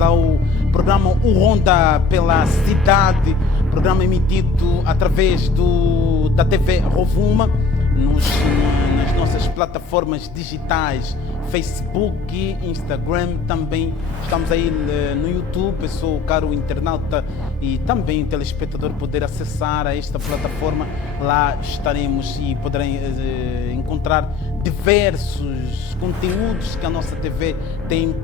bem-vindos ao programa O Ronda pela Cidade, programa emitido através da TV Rovuma, nas nossas plataformas digitais, Facebook, Instagram, também estamos aí no YouTube. Eu sou o caro internauta e também telespectador poder acessar a esta plataforma. Lá estaremos e poderão encontrar diversos conteúdos que a nossa TV tem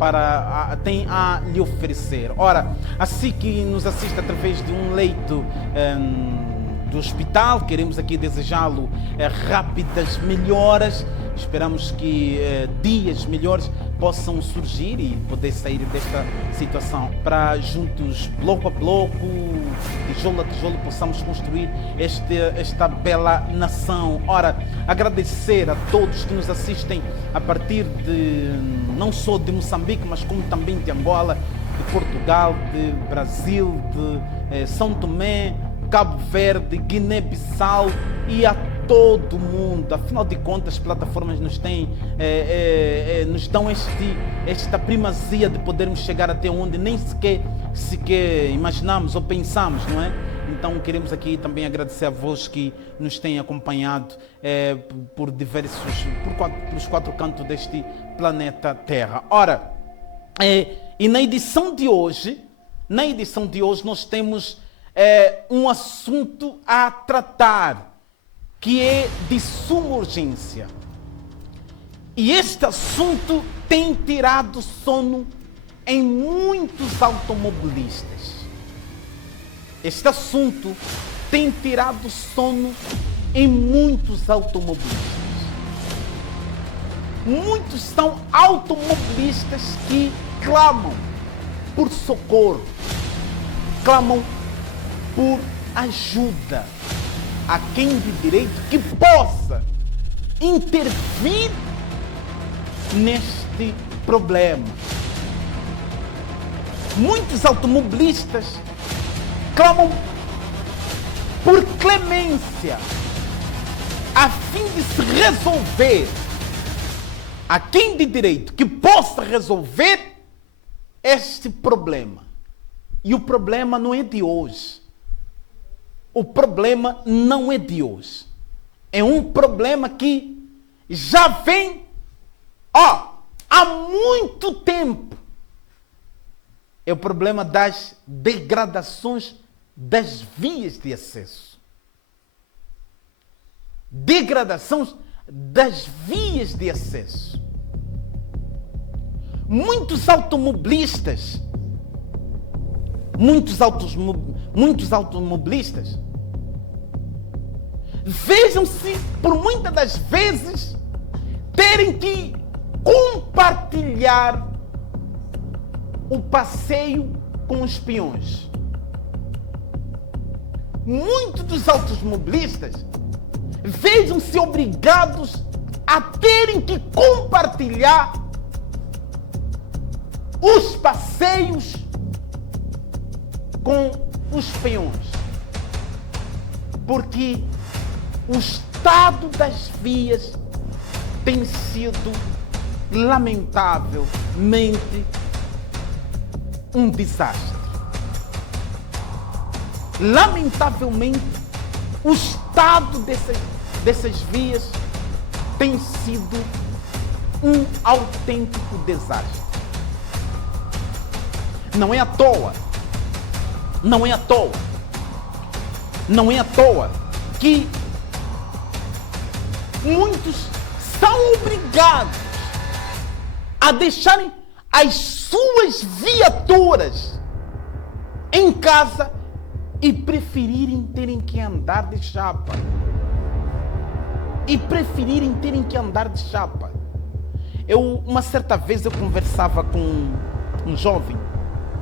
a lhe oferecer. Ora, assim que nos assiste através de um leito do hospital, queremos aqui desejá-lo rápidas melhoras. Esperamos que dias melhores possam surgir e poder sair desta situação para juntos, bloco a bloco, tijolo a tijolo, possamos construir esta bela nação. Ora, agradecer a todos que nos assistem a partir de não só de Moçambique, mas como também de Angola, de Portugal, de Brasil, de São Tomé, Cabo Verde, Guiné-Bissau e a todo mundo. Afinal de contas, as plataformas nos dão esta primazia de podermos chegar até onde nem sequer imaginamos ou pensamos, não é? Então queremos aqui também agradecer a vós que nos têm acompanhado pelos quatro cantos deste planeta Terra. Ora, e na edição de hoje nós temos um assunto a tratar que é de suma urgência. E este assunto tem tirado sono em muitos automobilistas. Este assunto tem tirado sono em muitos automobilistas. Muitos são automobilistas que clamam por socorro, clamam por ajuda a quem de direito que possa intervir neste problema. Muitos automobilistas clamam por clemência a fim de se resolver, a quem de direito que possa resolver este problema. E o problema não é de hoje. O problema não é de hoje. É um problema que já vem há muito tempo. É o problema das degradações das vias de acesso. Degradações das vias de acesso. Muitos automobilistas vejam-se, por muitas das vezes, terem que compartilhar o passeio com os peões. Muitos dos automobilistas vejam-se obrigados a terem que compartilhar os passeios com os peões. Porque o estado das vias tem sido, lamentavelmente, um desastre. Lamentavelmente, o estado dessas vias tem sido um autêntico desastre. Não é à toa que muitos são obrigados a deixarem as suas viaturas em casa e preferirem terem que andar de chapa. Uma certa vez eu conversava com um jovem,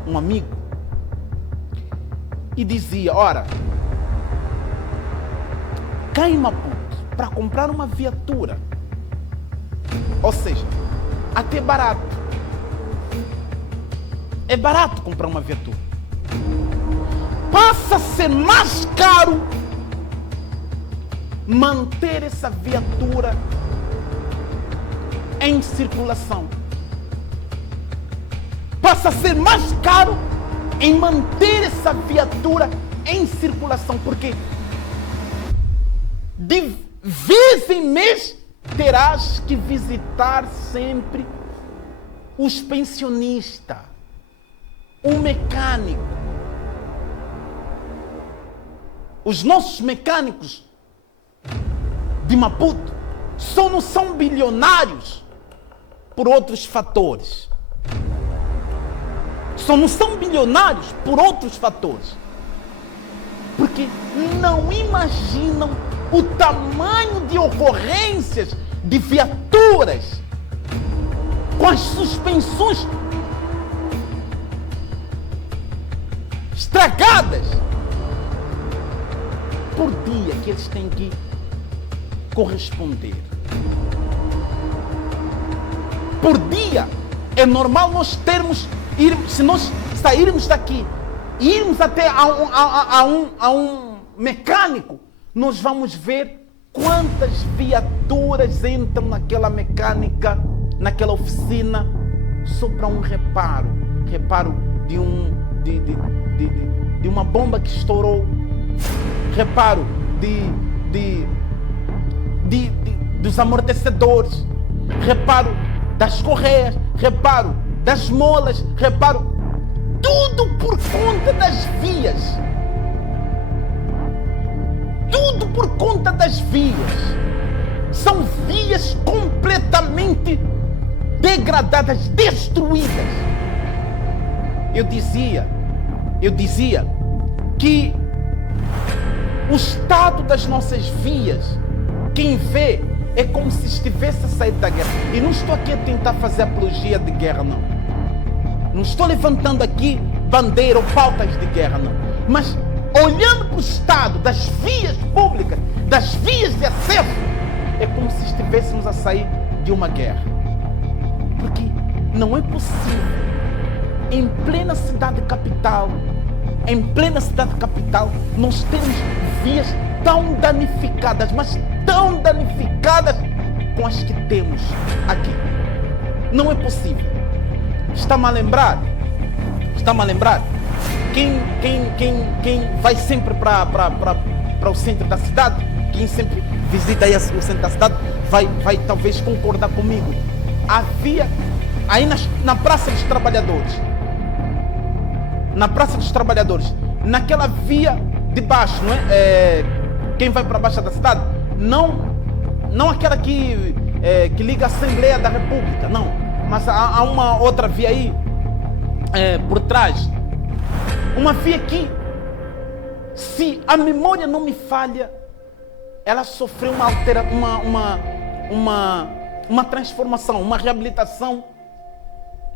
um amigo, e dizia: ora, cá em Maputo, para comprar uma viatura, ou seja, até barato, é barato comprar uma viatura, passa a ser mais caro manter essa viatura em circulação. passa a ser mais caro em manter essa viatura em circulação, porque de vez em mês terás que visitar sempre os pensionistas, o mecânico. Os nossos mecânicos de Maputo só não são bilionários por outros fatores. Só não são bilionários por outros fatores. Porque não imaginam o tamanho de ocorrências de viaturas com as suspensões estragadas por dia que eles têm que corresponder. Por dia é normal nós termos, se nós sairmos daqui e irmos até a um mecânico, nós vamos ver quantas viaturas entram naquela mecânica, naquela oficina, só para um reparo de uma bomba que estourou, reparo dos amortecedores, reparo das correias, reparo das molas, reparo tudo por conta das vias. Tudo por conta das vias. São vias completamente degradadas, destruídas. Eu dizia que o estado das nossas vias, quem vê, é como se estivesse a sair da guerra. E não estou aqui a tentar fazer apologia de guerra, não. Não estou levantando aqui bandeira ou pautas de guerra, não. Mas olhando para o estado das vias públicas, das vias de acesso, é como se estivéssemos a sair de uma guerra. Porque não é possível, em plena cidade capital, nós temos vias tão danificadas, mas tão danificadas com as que temos aqui. Não é possível. Está-me a lembrar? Quem vai sempre para o centro da cidade, quem sempre visita aí o centro da cidade, vai talvez concordar comigo. Havia aí na Praça dos Trabalhadores, naquela via de baixo, não é? Quem vai para baixo da cidade, não aquela que liga a Assembleia da República, não, mas há uma outra via aí por trás, uma via que, se a memória não me falha, ela sofreu uma transformação, uma reabilitação,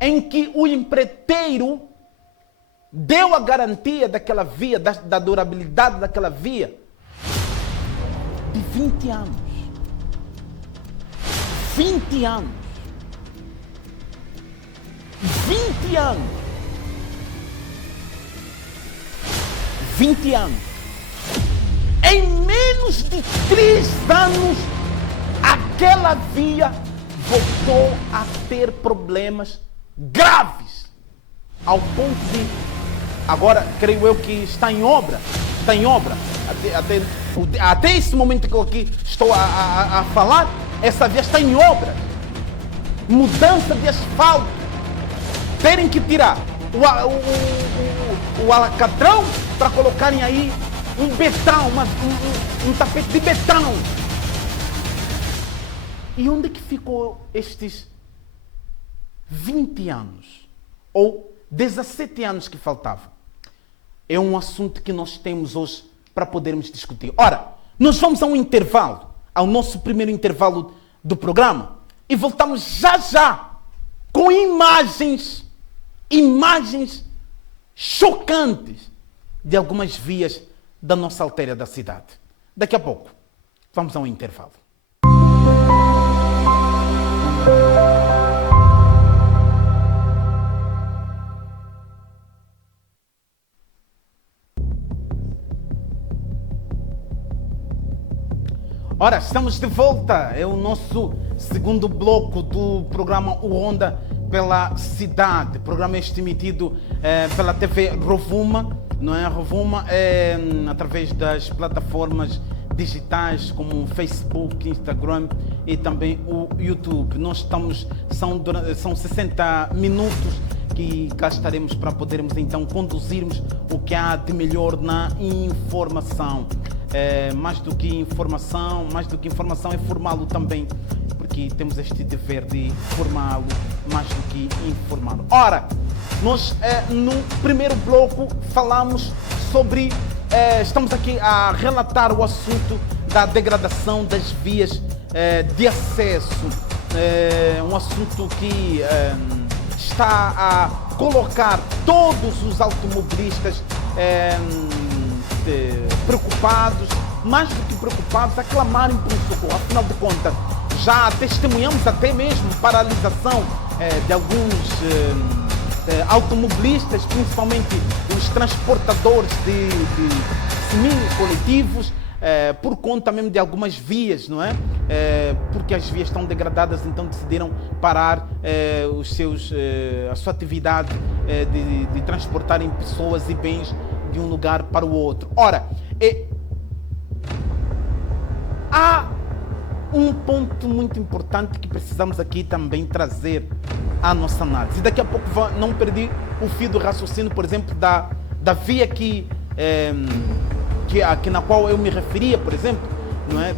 em que o empreiteiro deu a garantia daquela via, da durabilidade daquela via, de 20 anos. 20 anos. 20 anos. 20 anos. Em menos de 3 anos, aquela via voltou a ter problemas graves, ao ponto de, agora creio eu que está em obra, até esse momento que eu aqui estou a falar, essa via está em obra, mudança de asfalto, terem que tirar o alcatrão para colocarem aí um betão, um tapete de betão. E onde que ficou estes 20 anos, ou 17 anos que faltavam? É um assunto que nós temos hoje para podermos discutir. Ora, nós vamos a um intervalo, ao nosso primeiro intervalo do programa, e voltamos já com imagens chocantes de algumas vias da nossa artéria da cidade. Daqui a pouco, vamos a um intervalo. Ora, estamos de volta. É o nosso segundo bloco do programa O Ronda pela Cidade. Programa este emitido pela TV Rovuma, não é? Rovuma é através das plataformas digitais como o Facebook, Instagram e também o YouTube. Nós estamos, são 60 minutos que cá estaremos para podermos então conduzirmos o que há de melhor na informação. Mais do que informação é formá-lo também, porque temos este dever de formá-lo mais do que informá-lo. Ora, nós no primeiro bloco falamos sobre, estamos aqui a relatar o assunto da degradação das vias de acesso, um assunto que está a colocar todos os automobilistas preocupados, mais do que preocupados, a clamarem por um socorro. Afinal de contas, já testemunhamos até mesmo paralisação de alguns automobilistas, principalmente os transportadores de semi-coletivos, por conta mesmo de algumas vias, não é? Porque as vias estão degradadas, então decidiram parar a sua atividade de transportarem pessoas e bens de um lugar para o outro. Ora, há um ponto muito importante que precisamos aqui também trazer à nossa análise. Daqui a pouco não perdi o fio do raciocínio, por exemplo, da via que na qual eu me referia, por exemplo, não é?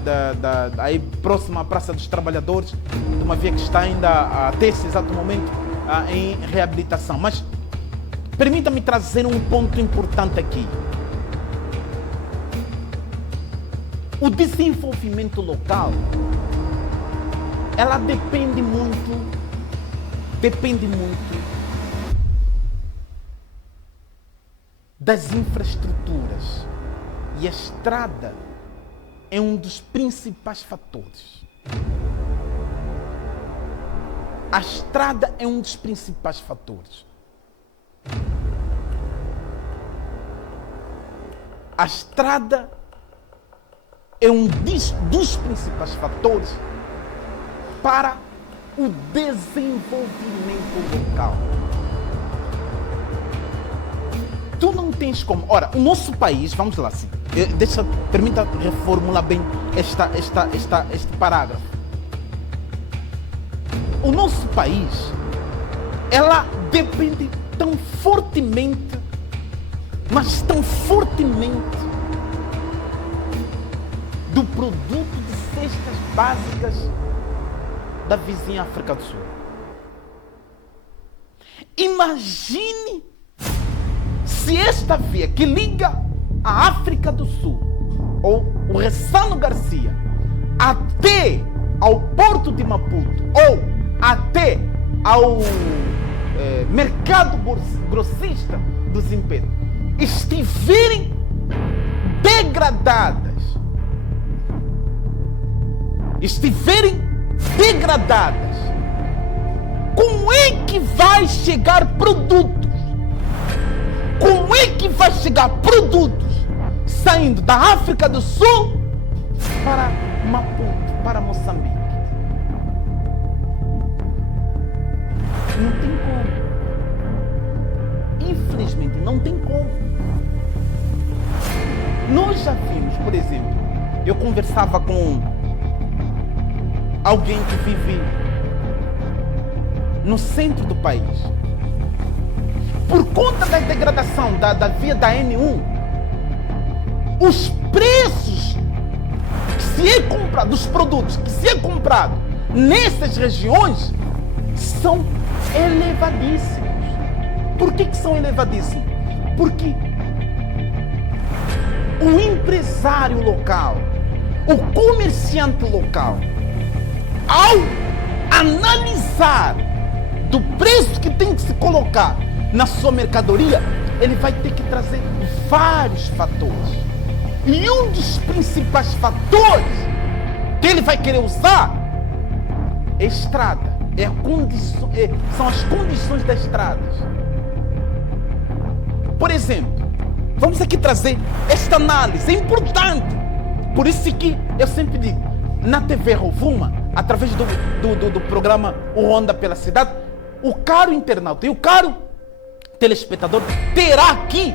Aí próxima à Praça dos Trabalhadores, de uma via que está ainda até esse exato momento em reabilitação. Mas permita-me trazer um ponto importante aqui. O desenvolvimento local, ela depende muito das infraestruturas. E a estrada é um dos principais fatores. A estrada é um dos principais fatores. A estrada é um dos principais fatores para o desenvolvimento local. Tu não tens como... Ora, o nosso país, vamos lá, assim, permita reformular bem este parágrafo. O nosso país, ela depende tão fortemente, mas tão fortemente, do produto de cestas básicas da vizinha África do Sul. Imagine se esta via que liga a África do Sul, ou o Ressano Garcia, até ao Porto de Maputo, ou até ao mercado grossista do Zimpeto, estiverem degradadas, como é que vai chegar produtos? Como é que vai chegar produtos saindo da África do Sul para Maputo, para Moçambique? Não tem como. Infelizmente, não tem como. Nós já vimos, por exemplo, eu conversava com alguém que vive no centro do país. Por conta da degradação da via da N1, os preços que se é comprado, dos produtos que se é comprado nessas regiões são elevadíssimos. Por que são elevadíssimos? Porque o empresário local, o comerciante local, ao analisar do preço que tem que se colocar na sua mercadoria, ele vai ter que trazer vários fatores. E um dos principais fatores que ele vai querer usar é a estrada, são as condições das estradas. Por exemplo, vamos aqui trazer esta análise, é importante. Por isso que eu sempre digo, na TV Rovuma, através do programa O Ronda pela Cidade, o caro internauta e o caro telespectador terá aqui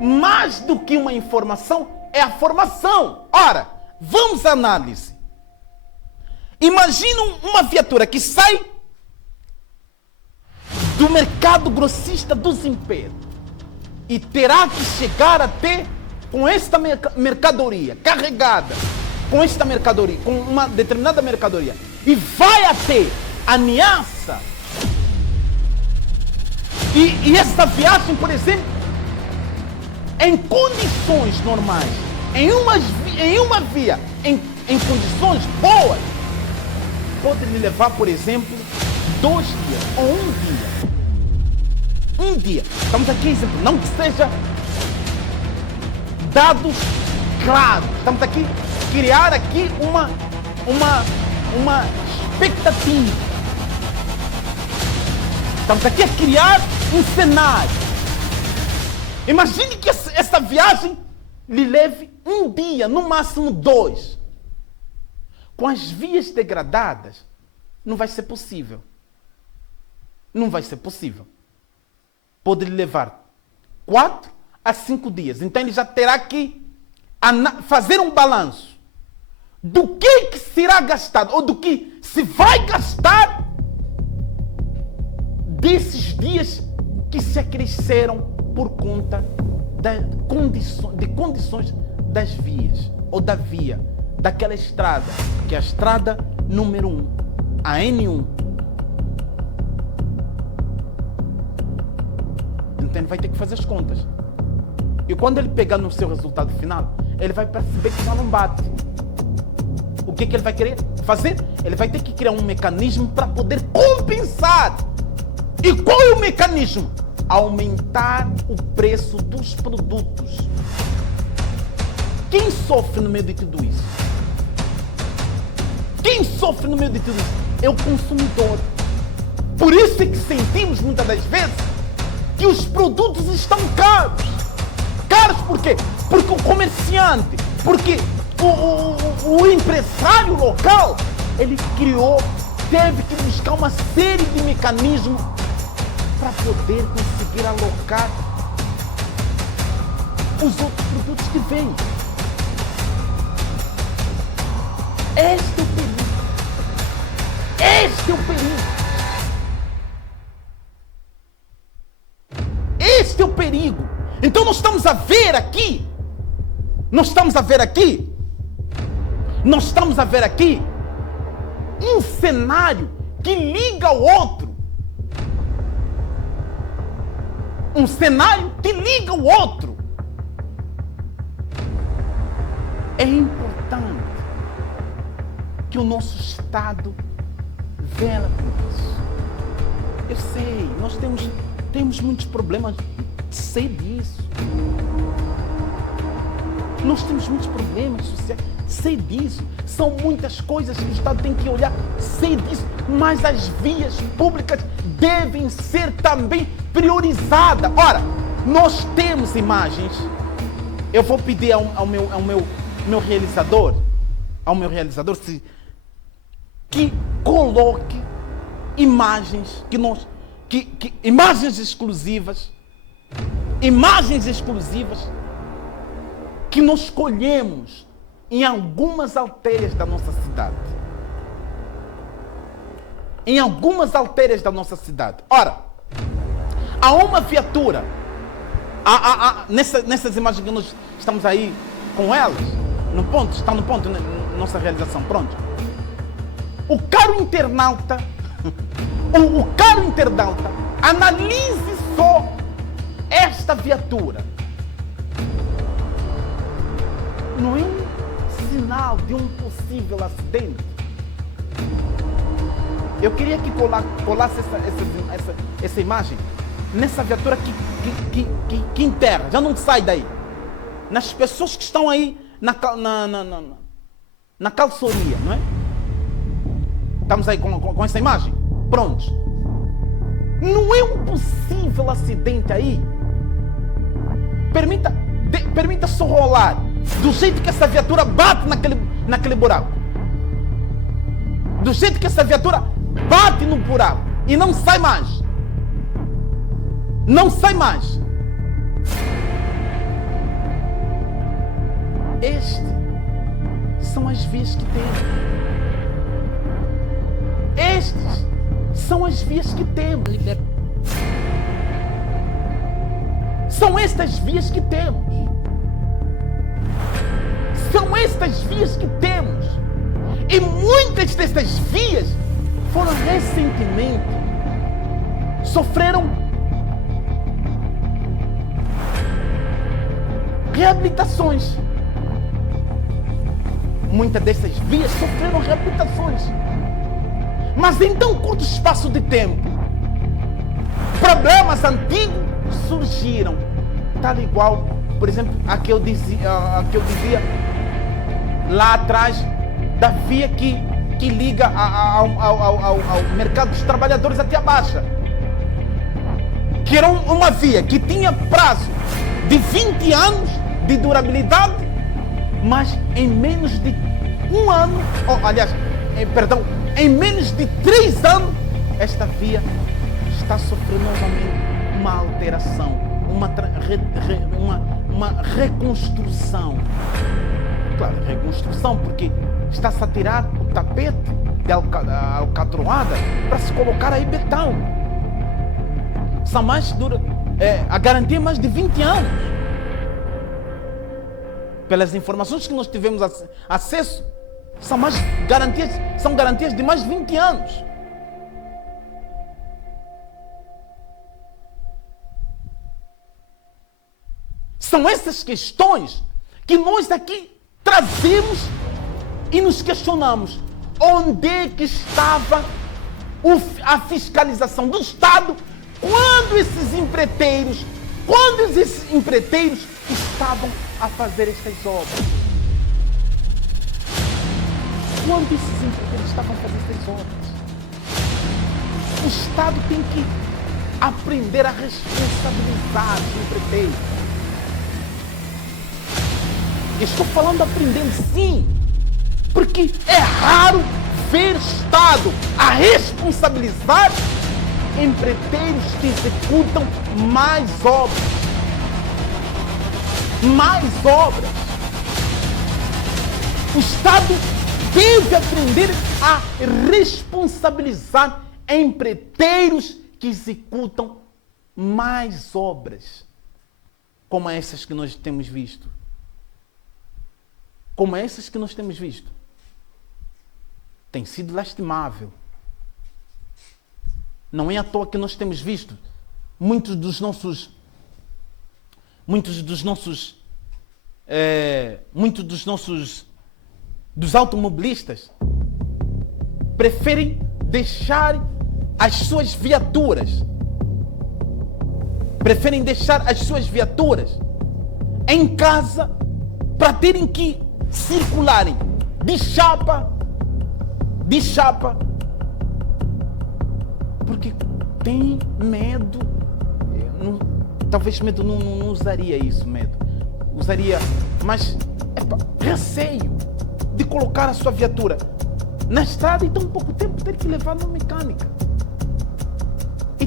mais do que uma informação, é a formação. Ora, vamos à análise. Imagina uma viatura que sai do mercado grossista dos impérios e terá que chegar até com esta mercadoria carregada, com esta mercadoria, com uma determinada mercadoria, e vai até a Niassa. E essa viagem, por exemplo, em condições normais, em uma via, em condições boas, pode lhe levar, por exemplo, 2 dias ou 1 dia. 1 dia. Estamos aqui, exemplo, não que seja dados claros. Estamos aqui criar aqui uma expectativa. Estamos aqui a criar um cenário. Imagine que essa viagem lhe leve 1 dia, no máximo 2. Com as vias degradadas, não vai ser possível. Não vai ser possível. Pode lhe levar 4 a 5 dias. Então ele já terá que fazer um balanço do que será gastado, ou do que se vai gastar desses dias que se acresceram por conta de condições das vias, ou da via, daquela estrada, que é a estrada número 1, a N1. Então ele vai ter que fazer as contas. E quando ele pegar no seu resultado final, ele vai perceber que já não bate. O que ele vai querer fazer? Ele vai ter que criar um mecanismo para poder compensar. E qual é o mecanismo? Aumentar o preço dos produtos. Quem sofre no meio de tudo isso? Quem sofre no meio de tudo isso? É o consumidor. Por isso é que sentimos muitas das vezes que os produtos estão caros. Caros por quê? Porque o comerciante, porque o empresário local, ele teve que buscar uma série de mecanismos para poder conseguir alocar os outros produtos que vêm. Este é o perigo. Este é o perigo. Este é o perigo. Então nós estamos a ver aqui um cenário que liga ao outro. Um cenário que liga ao outro. É importante que o nosso Estado vela por isso. Eu sei, nós temos muitos problemas, sei disso. Nós temos muitos problemas sociais, sei disso. São muitas coisas que o Estado tem que olhar, sei disso. Mas as vias públicas devem ser também priorizadas. Ora, nós temos imagens. Eu vou pedir ao meu realizador, que coloque imagens imagens exclusivas que nós colhemos em algumas alteias da nossa cidade. Ora, há uma viatura, nessas imagens que nós estamos aí com elas, está no ponto, nossa realização, pronto. O caro internauta, analise só esta viatura. Não é um sinal de um possível acidente? Eu queria que colasse essa imagem nessa viatura que enterra, já não sai daí. Nas pessoas que estão aí na calçoria, não é? Estamos aí com essa imagem? Prontos. Não é um possível acidente aí? Permita só rolar do jeito que essa viatura bate naquele buraco. Do jeito que essa viatura bate no buraco e não sai mais. Não sai mais. Estas são as vias que temos. Estas são as vias que temos. São estas vias que temos. São estas vias que temos. E muitas destas vias foram recentemente, sofreram reabilitações. Muitas dessas vias sofreram reabilitações. Mas em tão curto espaço de tempo, problemas antigos surgiram. Tal igual, por exemplo, a que eu dizia lá atrás, da via que liga ao mercado dos trabalhadores até a Baixa. Que era uma via que tinha prazo de 20 anos de durabilidade, mas em menos de um ano, em menos de 3 anos, esta via está sofrendo novamente uma alteração, uma reconstrução. Claro, reconstrução, porque está-se a tirar o tapete de alcatroada para se colocar aí betão. A garantia é mais de 20 anos. Pelas informações que nós tivemos acesso, são garantias de mais de 20 anos. São essas questões que nós aqui trazemos e nos questionamos. Onde é que estava a fiscalização do Estado quando esses empreiteiros estavam a fazer estas obras? Quando esses empreiteiros estavam a fazer estas obras? O Estado tem que aprender a responsabilizar os empreiteiros. Estou falando aprendendo, sim, porque é raro ver o Estado a responsabilizar empreiteiros que executam mais obras. Mais obras. O Estado deve aprender a responsabilizar empreiteiros que executam mais obras, como essas que nós temos visto. Como essas que nós temos visto. Tem sido lastimável. Não é à toa que nós temos visto muitos dos nossos automobilistas preferem deixar as suas viaturas em casa para terem que circularem de chapa, porque tem medo. Talvez medo, não usaria isso, medo. Usaria, mas receio de colocar a sua viatura na estrada e tão pouco tempo ter que levar na mecânica.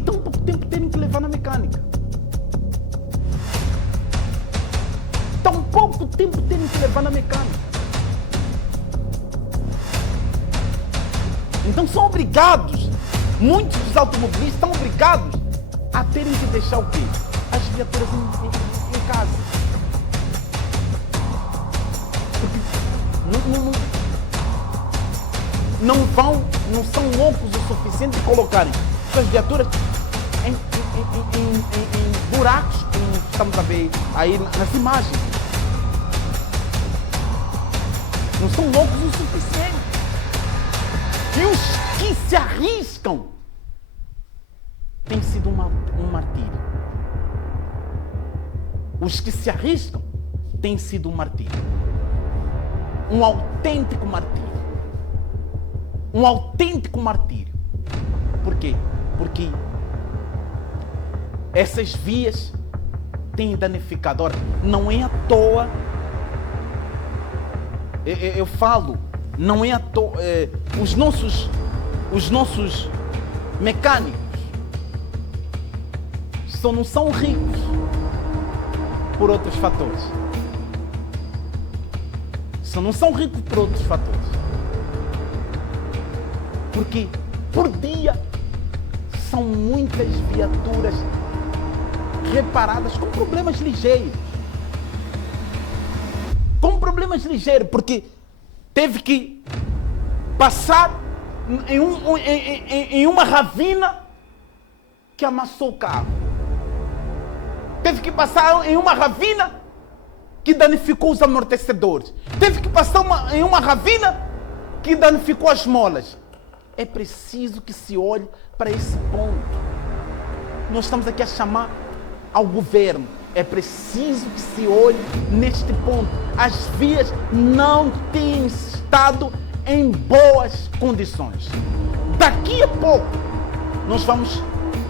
Tão pouco tempo terem que levar na mecânica. Então são obrigados, muitos dos automobilistas estão obrigados a terem que deixar o quê? As viaturas em casa. Porque não são loucos o suficiente de colocarem suas viaturas em buracos, como estamos a ver aí nas imagens. Não são loucos o suficiente. E os que se arriscam tem sido um martírio. Os que se arriscam têm sido um martírio. Um autêntico martírio. Um autêntico martírio. Por quê? Porque essas vias têm danificado. Ora, não é à toa. Eu falo Não é os nossos mecânicos só não são ricos por outros fatores. Só não são ricos por outros fatores. Porque por dia são muitas viaturas reparadas com problemas ligeiros. Com problemas ligeiros, porque teve que passar em uma ravina que amassou o carro. Teve que passar em uma ravina que danificou os amortecedores. Teve que passar em uma ravina que danificou as molas. É preciso que se olhe para esse ponto. Nós estamos aqui a chamar ao governo. É preciso que se olhe neste ponto. As vias não têm estado em boas condições. Daqui a pouco nós vamos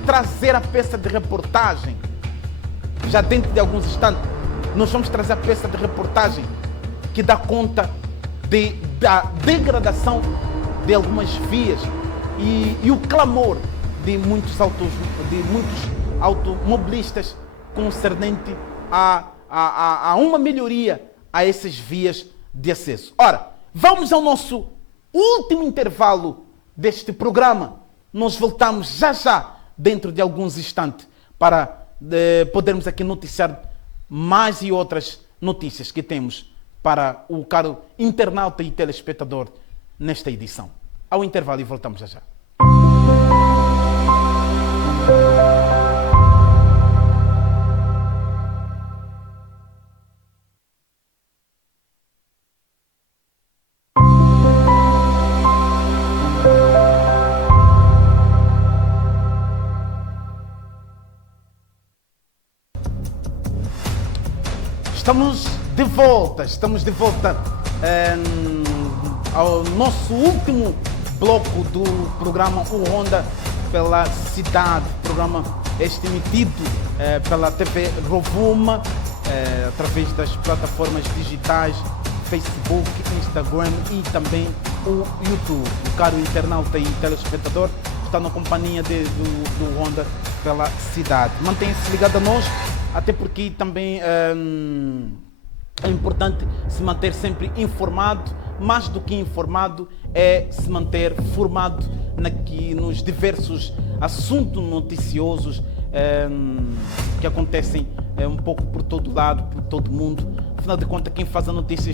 trazer a peça de reportagem. Já dentro de alguns instantes nós vamos trazer a peça de reportagem que dá conta da degradação de algumas vias e o clamor de muitos automobilistas concernente a uma melhoria a essas vias de acesso. Ora, vamos ao nosso último intervalo deste programa. Nós voltamos já dentro de alguns instantes para podermos aqui noticiar mais e outras notícias que temos para o caro internauta e telespectador nesta edição. Ao intervalo e voltamos já. Estamos de volta ao nosso último bloco do programa O Ronda pela Cidade, programa este emitido pela TV Rovuma, através das plataformas digitais, Facebook, Instagram e também o YouTube. O caro internauta e telespectador está na companhia do Ronda pela Cidade. Mantenha-se ligado a nós, até porque também é importante se manter sempre informado. Mais do que informado é se manter formado nos diversos assuntos noticiosos que acontecem um pouco por todo lado, por todo mundo. Afinal de contas, quem faz a notícia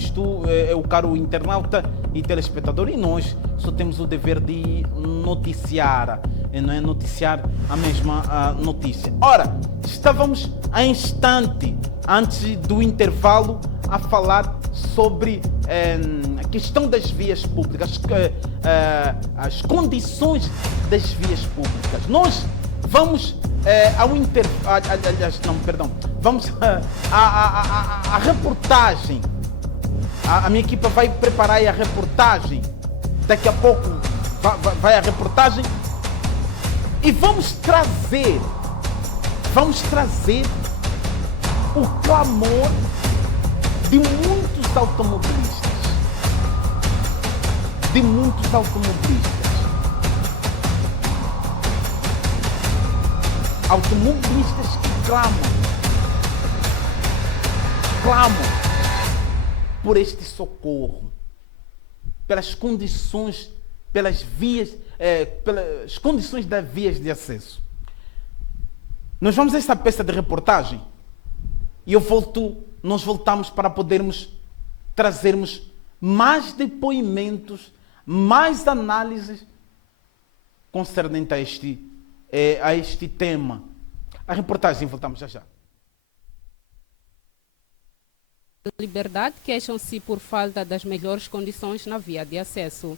é o caro internauta e telespectador, e nós só temos o dever de noticiar, não é noticiar a mesma notícia. Ora, estávamos a instante antes do intervalo a falar sobre a questão das vias públicas, as condições das vias públicas. Nós vamos vamos à reportagem. A minha equipa vai preparar aí a reportagem. Daqui a pouco vai a reportagem e vamos trazer o clamor de muitos automobilistas. Automobilistas que clamam por este socorro, pelas condições, pelas condições das vias de acesso. Nós vamos a esta peça de reportagem e nós voltamos para podermos trazermos mais depoimentos, mais análises concernente a este tema. A reportagem, voltamos já. Liberdade queixam-se por falta das melhores condições na via de acesso.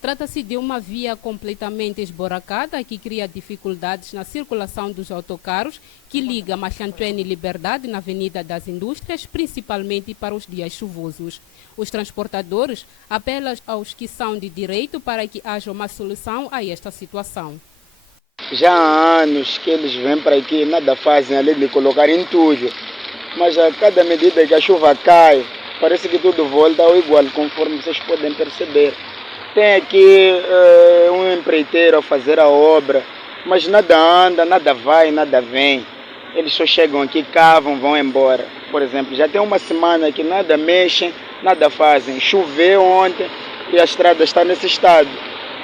Trata-se de uma via completamente esburacada que cria dificuldades na circulação dos autocarros, que liga Machantuene e Liberdade na Avenida das Indústrias, principalmente para os dias chuvosos. Os transportadores apelam aos que são de direito para que haja uma solução a esta situação. Já há anos que eles vêm para aqui, nada fazem além de colocar entulho. Mas a cada medida que a chuva cai, parece que tudo volta ao igual, conforme vocês podem perceber. Tem aqui um empreiteiro a fazer a obra, mas nada anda, nada vai, nada vem. Eles só chegam aqui, cavam, vão embora. Por exemplo, já tem uma semana que nada mexem, nada fazem. Choveu ontem e a estrada está nesse estado.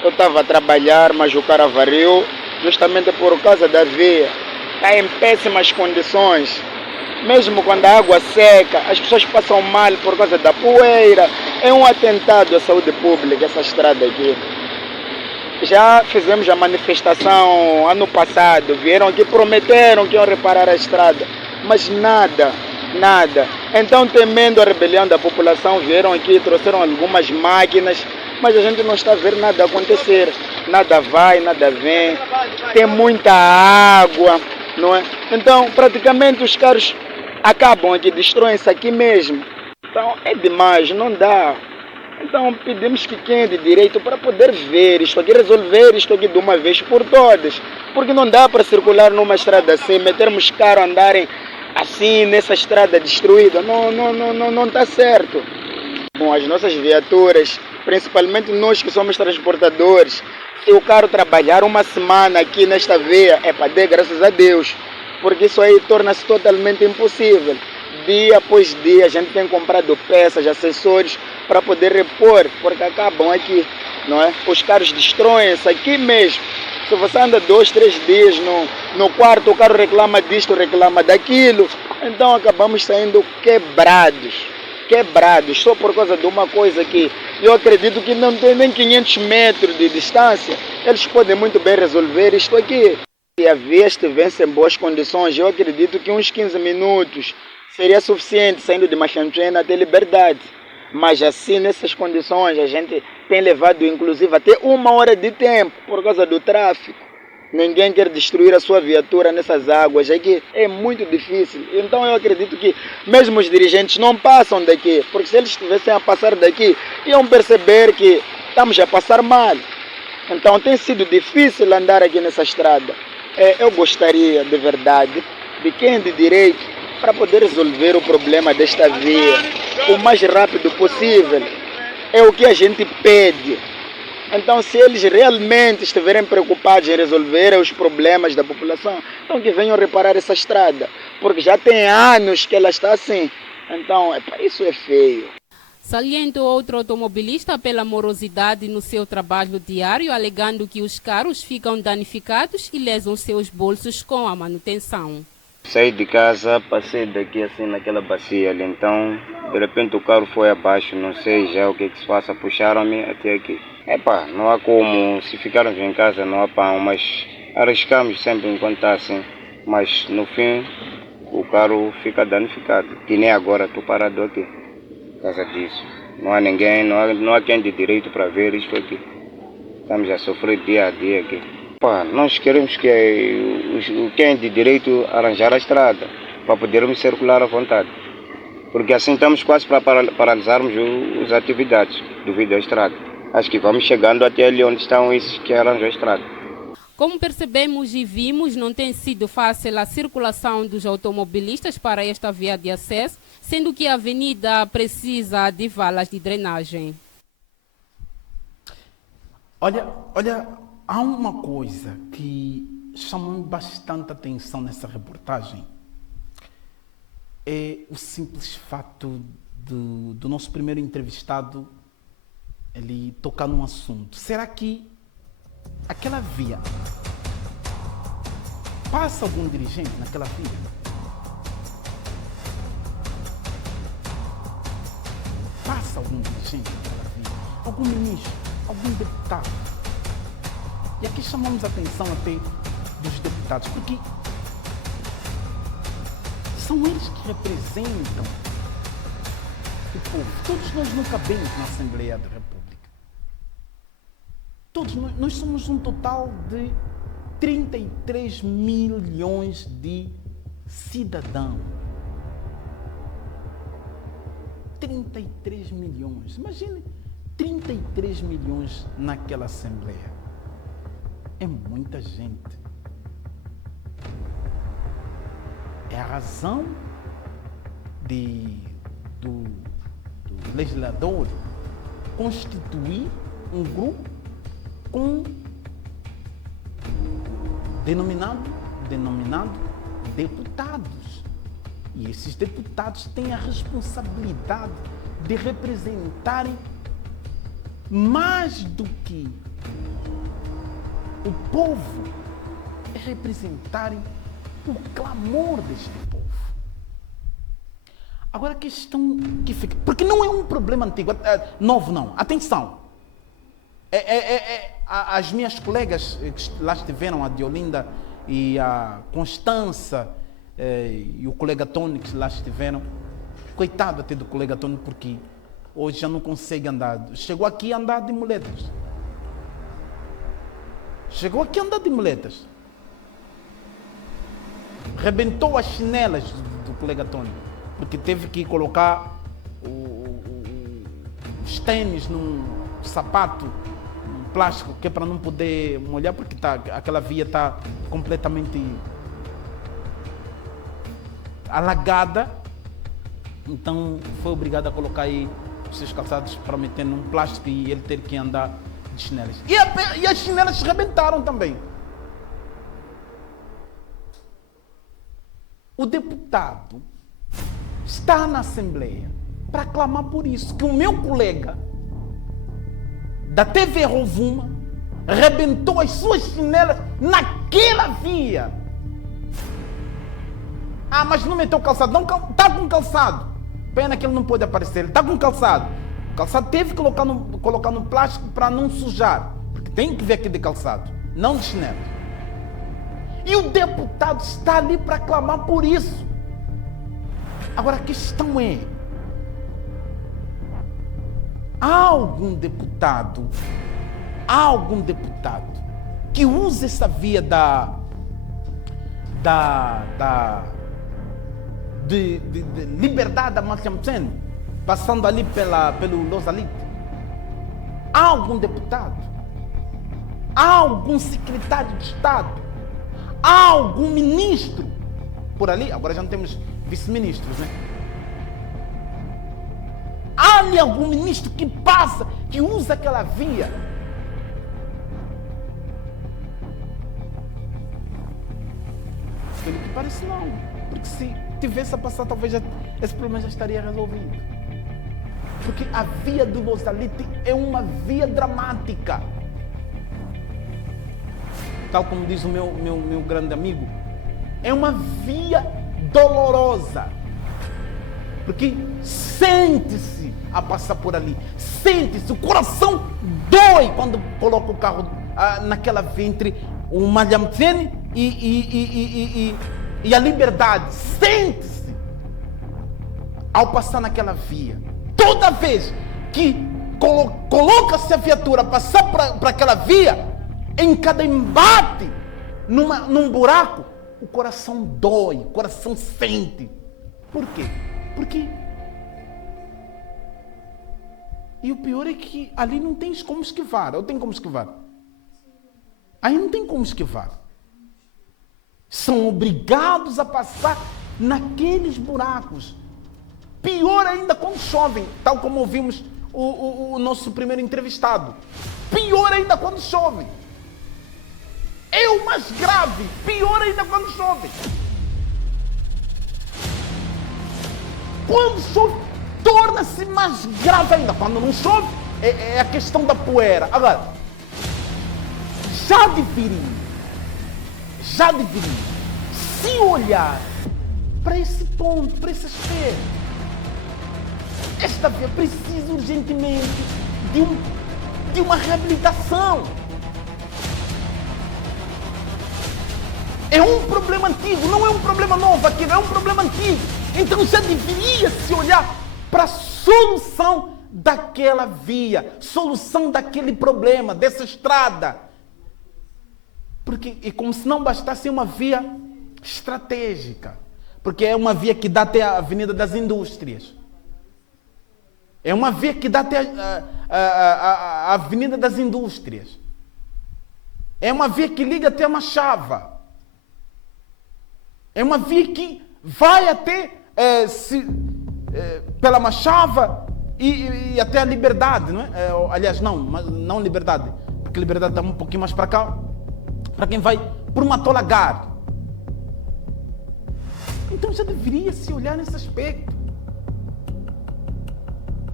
Eu estava a trabalhar, mas o cara variou justamente por causa da via. Está em péssimas condições. Mesmo quando a água seca, as pessoas passam mal por causa da poeira. É um atentado à saúde pública essa estrada aqui. Já fizemos a manifestação ano passado, vieram aqui, prometeram que iam reparar a estrada, mas nada. Então, temendo a rebelião da população, vieram aqui, trouxeram algumas máquinas, mas a gente não está a ver nada acontecer. Nada vai, nada vem, tem muita água, não é? Então, praticamente os carros acabam aqui, destroem-se aqui mesmo. Então, é demais, não dá. Então, pedimos que quem é de direito para poder ver isto aqui, resolver isto aqui de uma vez por todas. Porque não dá para circular numa estrada assim, metermos carro andarem assim nessa estrada destruída. Não está certo. Bom, as nossas viaturas, principalmente nós que somos transportadores, se o carro trabalhar uma semana aqui nesta via, é para dar graças a Deus. Porque isso aí torna-se totalmente impossível. Dia após dia a gente tem comprado peças, acessórios para poder repor, porque acabam aqui, não é? Os carros destroem-se aqui mesmo. Se você anda 2, 3 dias no quarto, o carro reclama disto, reclama daquilo. Então acabamos saindo quebrados, só por causa de uma coisa que eu acredito que não tem nem 500 metros de distância. Eles podem muito bem resolver isto aqui. Se a via estivesse em boas condições, eu acredito que uns 15 minutos seria suficiente, saindo de Machantrena até Liberdade. Mas assim, nessas condições, a gente tem levado inclusive até 1 hora de tempo por causa do tráfego. Ninguém quer destruir a sua viatura nessas águas, aqui é muito difícil. Então eu acredito que mesmo os dirigentes não passam daqui, porque se eles estivessem a passar daqui, iam perceber que estamos a passar mal. Então tem sido difícil andar aqui nessa estrada. Eu gostaria, de verdade, de quem é de direito, para poder resolver o problema desta via o mais rápido possível. É o que a gente pede. Então, se eles realmente estiverem preocupados em resolver os problemas da população, então que venham reparar essa estrada, porque já tem anos que ela está assim. Então, isso é feio. Salienta outro automobilista pela morosidade no seu trabalho diário, alegando que os carros ficam danificados e lesam seus bolsos com a manutenção. Saí de casa, passei daqui assim naquela bacia ali, então de repente o carro foi abaixo, não sei já o que se passa, puxaram-me até aqui. Não há como, se ficarmos em casa não há pão, mas arriscamos sempre enquanto está assim, mas no fim o carro fica danificado, que nem agora estou parado aqui, por causa disso. Não há ninguém, não há quem de direito para ver isto aqui, estamos a sofrer dia a dia aqui. Nós queremos que quem é de direito arranjar a estrada para podermos circular à vontade, porque assim estamos quase para paralisarmos as atividades devido à estrada. Acho que vamos chegando até ali onde estão esses que arranjam a estrada. Como percebemos e vimos, não tem sido fácil a circulação dos automobilistas para esta via de acesso, sendo que a avenida precisa de valas de drenagem. Olha, há uma coisa que chamou bastante atenção nessa reportagem. É o simples fato do nosso primeiro entrevistado ele tocar num assunto. Será que aquela via passa algum dirigente naquela via? Passa algum dirigente naquela via? Algum ministro? Algum deputado? E aqui chamamos a atenção até dos deputados, porque são eles que representam o povo. Todos nós não cabemos na Assembleia da República. Todos nós somos um total de 33 milhões de cidadãos. 33 milhões. Imagine 33 milhões naquela Assembleia. É muita gente. É a razão legisladores constituir um grupo com denominado deputados. E esses deputados têm a responsabilidade de representarem mais do que o povo, é representarem o clamor deste povo. Agora a questão que fica, porque não é um problema antigo, novo não, atenção. As minhas colegas que lá estiveram, a Diolinda e a Constança, e o colega Tony que lá estiveram, coitado até do colega Tony, porque hoje já não consegue andar. Chegou aqui a andar de muletas. Rebentou as chinelas do colega Tony, porque teve que colocar os tênis num sapato plástico, que é para não poder molhar, porque aquela via está completamente alagada. Então foi obrigado a colocar aí os seus calçados para meter num plástico e ele ter que andar de chinelas. E as chinelas rebentaram também. O deputado está na Assembleia para clamar por isso, que o meu colega da TV Rovuma rebentou as suas chinelas naquela via. Ah, mas não meteu calçado. Não, está com calçado. Pena que ele não pôde aparecer. Ele está com calçado. O calçado teve que colocar no plástico para não sujar. Porque tem que ver aqui de calçado, não de chinelo. E o deputado está ali para clamar por isso. Agora a questão é, há algum deputado que usa essa via de liberdade da Machamsen, passando ali pelo Losalite? Há algum deputado? Há algum secretário de Estado? Há algum ministro por ali? Agora já não temos vice-ministros, né? Há ali algum ministro que passa, que usa aquela via? Pelo que parece não. Porque se tivesse a passar, talvez esse problema já estaria resolvido. Porque a via do Losalite é uma via dramática. Tal como diz o meu grande amigo, é uma via dolorosa. Porque sente-se a passar por ali. Sente-se, o coração dói quando coloca o carro naquela via entre o Malhamtene e a Liberdade. Sente-se ao passar naquela via. Toda vez que coloca-se a viatura a passar para aquela via, em cada embate, num buraco, o coração dói, o coração sente. Por quê? Porque... E o pior é que ali não tens como esquivar. Ou tem como esquivar? Aí não tem como esquivar. São obrigados a passar naqueles buracos. Pior ainda quando chovem, tal como ouvimos o nosso primeiro entrevistado. Pior ainda quando chove. É o mais grave. Pior ainda quando chove. Quando chove, torna-se mais grave ainda. Quando não chove, é a questão da poeira. Agora, já deveria se olhar para esse ponto, para esse aspecto. Esta via precisa urgentemente de uma reabilitação. É um problema antigo, não é um problema novo aqui, é um problema antigo. Então já deveria se olhar para a solução daquela via, solução daquele problema, dessa estrada. Porque é como se não bastasse uma via estratégica, porque é uma via que dá até a Avenida das Indústrias. É uma via que dá até a Avenida das Indústrias. É uma via que liga até a Machava. É uma via que vai até pela Machava, e até a liberdade, não é? Aliás, não liberdade, porque liberdade está um pouquinho mais para cá, para quem vai por uma tolagar. Então já deveria se olhar nesse aspecto.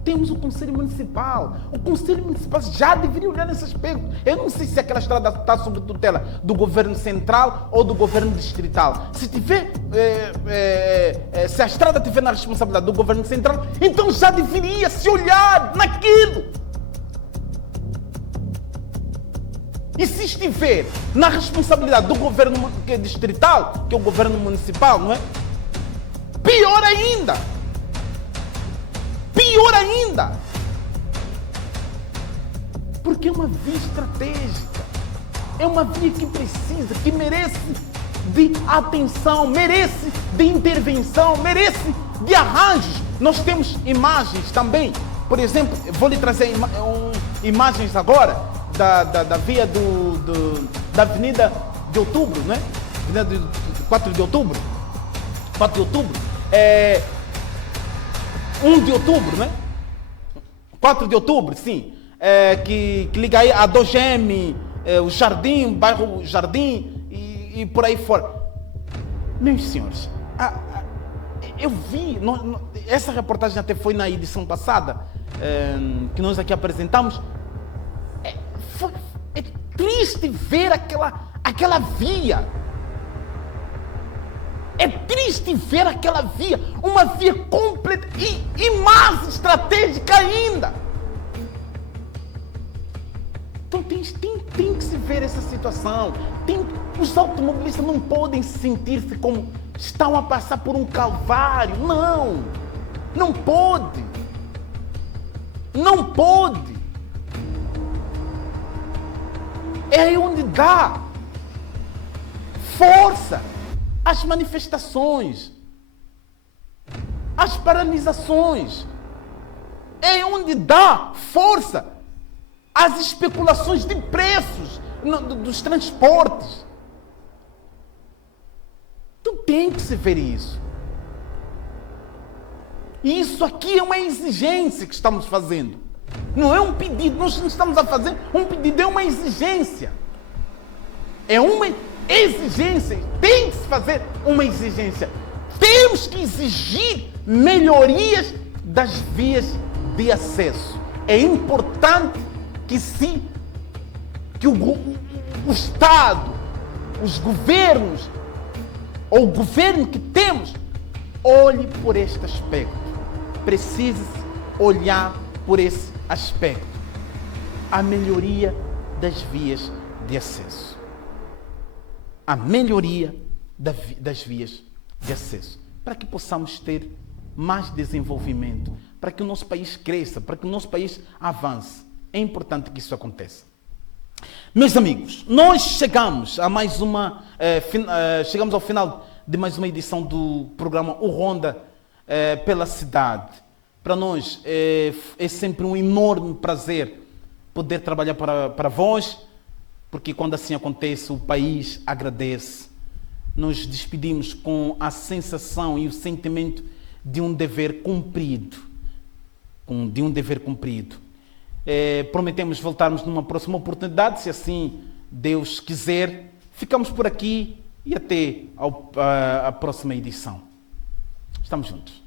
Temos o Conselho Municipal. O Conselho Municipal já deveria olhar nesse aspecto. Eu não sei se aquela estrada está sob tutela do governo central ou do governo distrital. Se a estrada estiver na responsabilidade do governo central, então já deveria se olhar naquilo. E se estiver na responsabilidade do governo distrital, que é o governo municipal, não é? Pior ainda! Pior ainda! Porque é uma via estratégica. É uma via que precisa, que merece de atenção, merece de intervenção, merece de arranjos. Nós temos imagens também. Por exemplo, vou lhe trazer imagens agora da via da Avenida de Outubro, né? Avenida de 4 de Outubro. 4 de Outubro. 1 de Outubro, né? 4 de Outubro, sim. Que liga aí a 2M, o Jardim, bairro Jardim e por aí fora. Meus senhores, eu vi, essa reportagem até foi na edição passada, que nós aqui apresentamos. É triste ver aquela via. É triste ver aquela via, uma via completa e mais estratégica ainda. Então tem que se ver essa situação. Os automobilistas não podem sentir-se como estão a passar por um calvário. Não pode. Não pode. É aí onde dá força às manifestações, às paralisações. É onde dá força às especulações de preços dos transportes. Então tem que se ver isso. E isso aqui é uma exigência que estamos fazendo. Não é um pedido, nós não estamos a fazer um pedido, é uma exigência. É uma exigência, tem que se fazer uma exigência. Temos que exigir melhorias das vias de acesso. É importante que o Estado, os governos, ou o governo que temos, olhe por este aspecto. Precisa olhar por esse aspecto. A melhoria das vias de acesso. A melhoria das vias de acesso, para que possamos ter mais desenvolvimento, para que o nosso país cresça, para que o nosso país avance. É importante que isso aconteça. Meus amigos, nós chegamos ao final de mais uma edição do programa O Ronda pela Cidade. Para nós é sempre um enorme prazer poder trabalhar para vós, porque quando assim acontece, o país agradece. Nos despedimos com a sensação e o sentimento de um dever cumprido. Prometemos voltarmos numa próxima oportunidade, se assim Deus quiser. Ficamos por aqui e até a próxima edição. Estamos juntos.